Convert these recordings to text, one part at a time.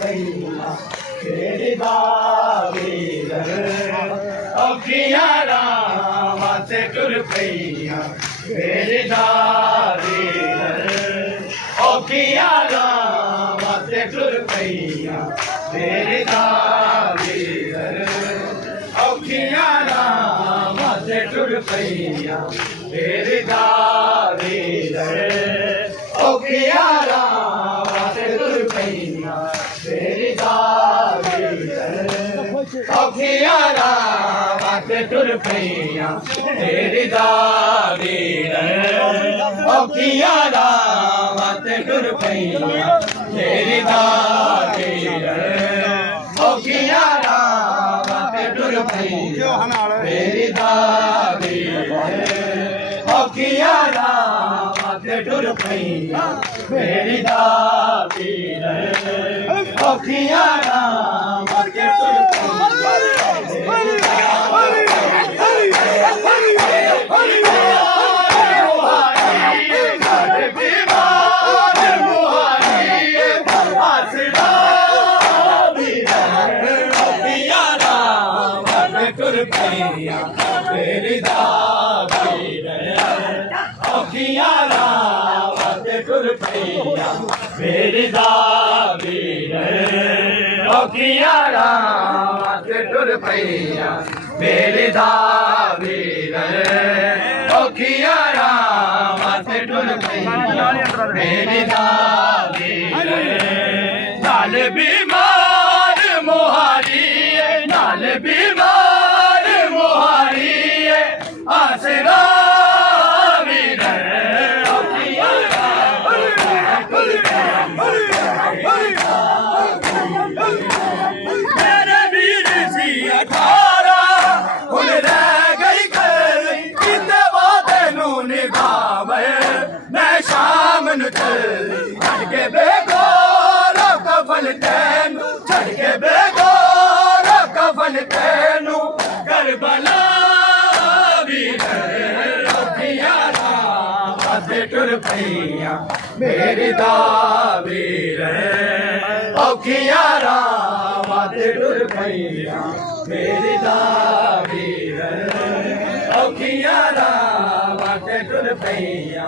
पईया तेरी दावीर अखियां राम ते टुर पईया तेरी दावीर अखियां राम ते टुर पईया तेरी दावीर अखियां राम ते टुर पईया तेरी दावीर अखियां राम ते टुर पईया तेरी दावीर अखियां राम ते टुर पईया तेरी दावीर अखियां राम ते टुर पईया तेरी दावीर अखियां राम ते टुर पईया तेरी दावीर अखियां राम ते टुर पईया तेरी दावीर अखियां राम ते टुर तेरी दावीर अखियां राम ते टुर पईया तेरी दावीर अखियां राम ते टुर पईया तेरी दावीर अखियां राम ते टुर पईया तेरी दावीर नाल बीमार मोहारी नाल बीमार मोहारी आसरा वीर अखियां राम मेरे वीर सी 18 हुन रह गई घर किते वादे नू निभावे मैं शाम नू चली छड़ के बेगोर कफन तैनू छड़ के बेगोर कफन तैनू करबला वीर अखियां राम ते टुर पईया मेरी दावीर अखियां राम ते टुर पईया मेरी दावीर अखियां राम ते टुर पईया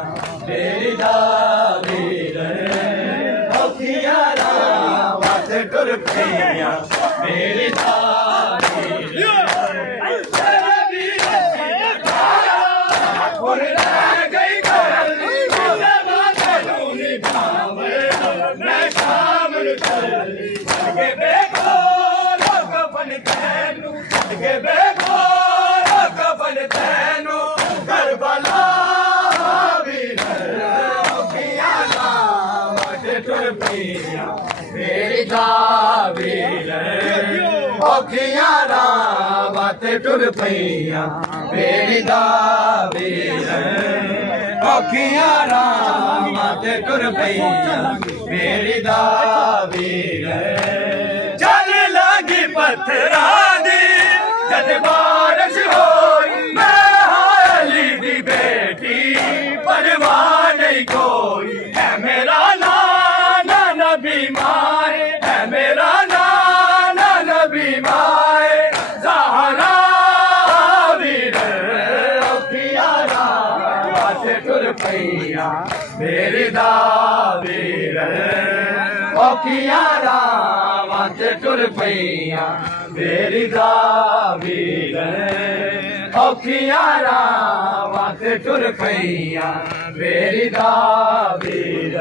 मेरी दावीर अखियां राम ते टुर पईया मेरी दावीर मेरी दावीर अखियां राम ते टुर पईया मेरी दावीर अखियां राम ते टुर पईया मेरी दावीर चल लगी पत्थरां दी जद बारिश होई मैं हाली दी बेटी परवाह नहीं कोई है मेरा नाना नबी माए है मेरा नाना नबी माए ज़हरा वीर अखियां राम ते टुर पईया मेरी दावीर अखियां राम ते टुर पईया मेरी दावीर अखियां राम ते टुर पईया मेरी दावीर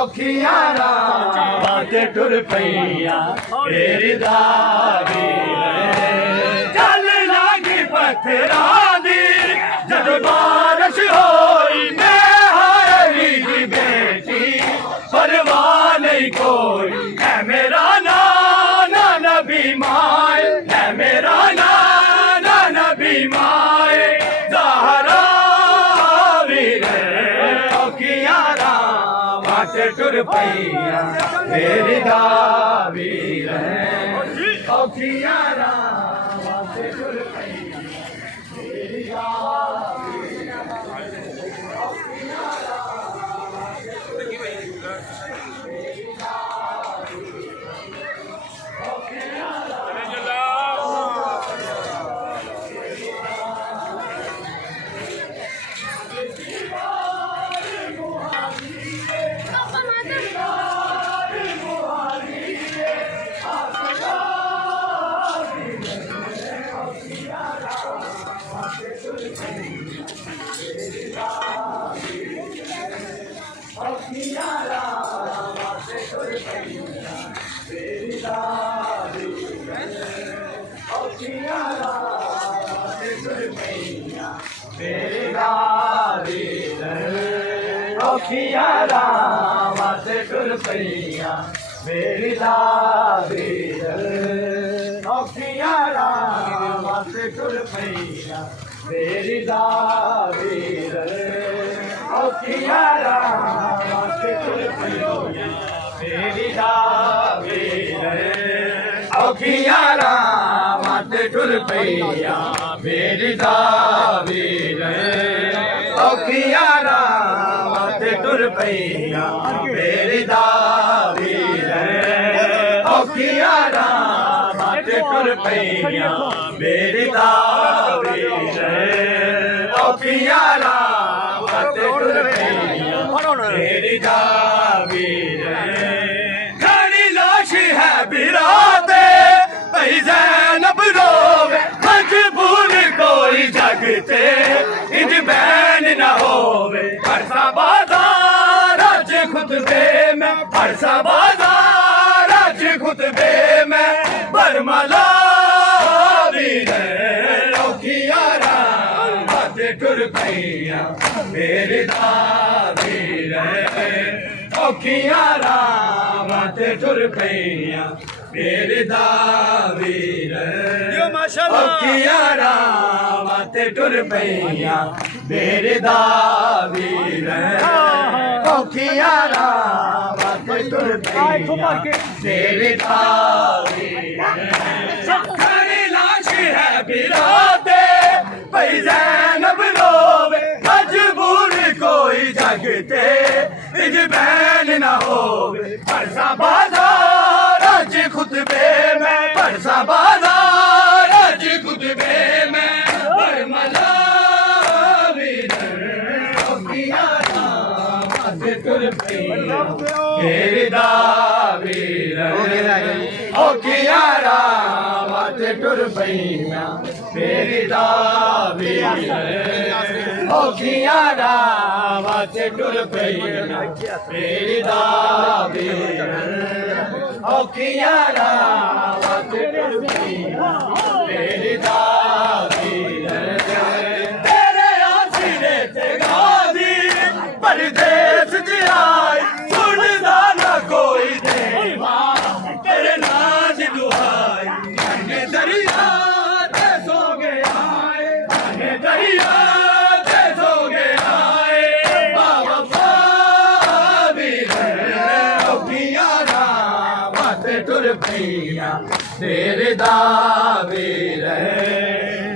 अखियां राम ते टुर पईया मेरी दावीर चल लगी पत्थरां दी जद बारिश होई मैं हाली दी बेटी परवाह नहीं कोई है मेरा नाना नबी माए है मेरा नाना नबी माए ज़हरा वीर अखियां राम ते टुर पईया मेरी दावीर अखियां राम ते टुर पईया मेरी दावीर ਔਖੀਆਂ ਰਾਹਾਂ ਤੇ ਤੁਰ ਪਈਆਂ ਮੇਰੀ ਦਾਦੀ ਔਖੀਆਂ ਰਾਹਾਂ ਤੇ ਤੁਰ ਪਈਆਂ ਮੇਰੀ ਦਾਦੀ ਔਖੀਆਂ ਰਾਹਾਂ ਤੇ ਤੁਰ ਪਈਆਂ ਮੇਰੀ ਦਾਦੀ ਔਖੀਆਂ ਰਾਹਾਂ ਤੇ ਤੁਰ ਪਈਆਂ ਮੇਰੀ ਦਾਦੀ ਔਖੀਆਂ ਰਾਹਾਂ ਤੇ ਤੁਰ ਪਈਆਂ ਮੇਰੀ ਦਾਦੀ ਔਖੀਆਂ ਰਾਹਾਂ ਤੇ ਤੁਰ ਪਈਆਂ ਮੇਰੀ ਦਾਦੀ ਔਖੀਆਂ ਰਾਹਾਂ ਤੇ ਤੁਰ ਪਈਆਂ ਮੇਰੀ ਦਾਦੀ ਔਖੀਆਂ ਰਾਹਾਂ ਤੇ ਤੁਰ ਪਈਆਂ ਮੇਰੀ ਦਾਦੀ ਔਖੀਆਂ ਰਾਹਾਂ ਤੇ ਤੁਰ ਪਈਆਂ ਮੇਰੀ ਦਾਦੀ ਖੜੀ ਲਾਸ਼ ਹੈ ਬਿਰਾਤੇ ਭਈ ਜ਼ੈਨਬ ਰੋਵੇ ਮਜਬੂਰ ਕੋਈ ਜਗ ਤੇ ਇੰਜ ਬੈਨ ਨਾ ਹੋਵੇ ਹਰਸਾ ਬਾਜ਼ਾਰ ਅੱਜ ਖੁਤਬੇ ਮੈਂ ਹਰਸਾ ਬਾਜ਼ਾਰ ਅੱਜ ਖੁਤਬੇ ਮੈਂ ਬਰਮਲਾ ਵੀਰ ਔਖੀਆਂ ਰਾਹਾਂ ਤੇ ਤੁਰ ਪਈਆਂ ਮੇਰੇ ਦਾ ਵੀਰ ਔਖੀਆਂ ਰਾਹਾਂ ਤੇ ਤੁਰ ਪਈਆਂ ਮੇਰੇ ਦਾ ਵੀਰ ਔਖੀਆਂ ਰਾਹਾਂ ਤੇ ਤੁਰ ਪਈਆਂ ਮੇਰੇ ਦਾ ਵੀਰ ਔਖੀਆਂ ਰਾਹਾਂ ਤੇ ਤੁਰ ਪਈਆਂ ਮੇਰੇ ਦਾ ਵੀਰ ਖੜੀ ਲਾਸ਼ ਹੈ ਬਿਰਾਤੇ ਭਈ ਜ਼ੈਨਬ ਰੋਵੇ ਮਜਬੂਰ ਕੋਈ ਜਗ ਤੇ ਇੰਜ ਬੈਨ ਨਾ ਹੋਵੇ ਹਰਸਾ ਬਾਜ਼ਾਰ ਅੱਜ ਖੁਤਬੇ ਮੈਂ ਹਰਸਾ ਬਾਜ਼ਾਰ ਅੱਜ ਖੁਤਬੇ ਮੈਂ ਬਰਮਲਾ ਵੀਰ ਔਖੀਆਂ ਰਾਹਾਂ ਤੇ ਤੁਰ ਪਈਆਂ ਮੇਰੀ ਦਾ ਵੀਰ ਔਖੀਆਂ ਰਾਹਾਂ ਤੇ ਤੁਰ ਪਈਆਂ ਮੇਰੀ ਦਾ ਵੀਰ ਔਖੀਆਂ ਰਾਹਾਂ ਤੇ ਤੁਰ ਪਈਆਂ ਮੇਰੀ ਦਾ ਵੀਰ ਔਖੀਆਂ ਰਾਹਾਂ ਤੇ ਤੁਰ ਪਈਆਂ ਮੇਰੀ ਦਾ ਵੀਰ ਤੇਰੇ ਆਸਰੇ ਤੇ ਗਾਦੀ ਪਰਦੇਸ ਚ ਆਈ ਸੁਣਦਾ ਨਾ ਕੋਈ ਦੇਵਾ ਤੇਰੇ ਨਾਂ ਦੀ ਦੁਹਾਈ ਨੇ ਦਰਿਆ ਤੇ ਸੋ ਗਿਆ ਨੇ ਦਰਿਆ ਤੇ ਸੋ ਗਿਆ ਬਾਬਾ ਵੀਰ ਔਖੀਆਂ ਰਾਹਾਂ ਤੇ ਤੁਰ ਪਈਆਂ ਤੇਰੇ ਦਾ ਵੀਰ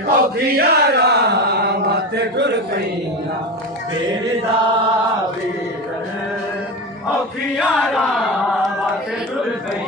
ਔਖੀਆਂ ਰਾਹਾਂ ਤੇ ਤੁਰ ਪਈਆਂ ਤੇਰੇ ਦਾ ਵੀਰ ਔਖੀਆਂ ਰਾਹਾਂ ਤੇ ਤੁਰ